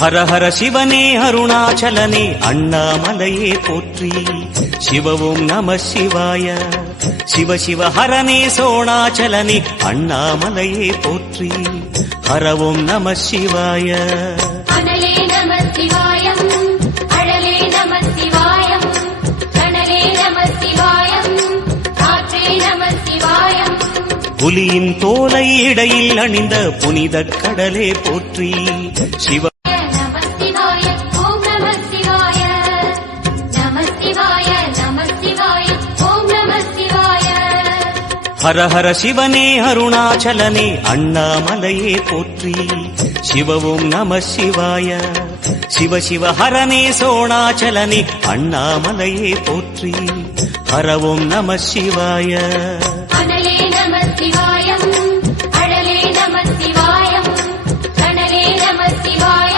ஹர ஹர சிவனே அருணாச்சலனே அண்ணாமலையே போற்றி. சிவவும் நம சிவாய. சிவ சிவ ஹரனே சோணாச்சலனே அண்ணாமலையே போற்றி. ஹரவும் நம சிவாய. அனலே நம சிவாயம், அழலே நம சிவாயம், கனலே நம சிவாயம், காற்றே நம சிவாயம். புலியின் தோலை இடையில் அணிந்த புனித கடலே போற்றி. சிவ ஹர ஹர சிவனே அருணாச்சலனே அண்ணாமலையே போற்றி. சிவவும் நம சிவாய. சிவ சிவ ஹரனே சோணாச்சலனே அண்ணாமலையே போற்றி. ஹரவும் நம சிவாய. அனலே நம சிவாயம், அழலே நம சிவாயம், கனலே நம சிவாயம்.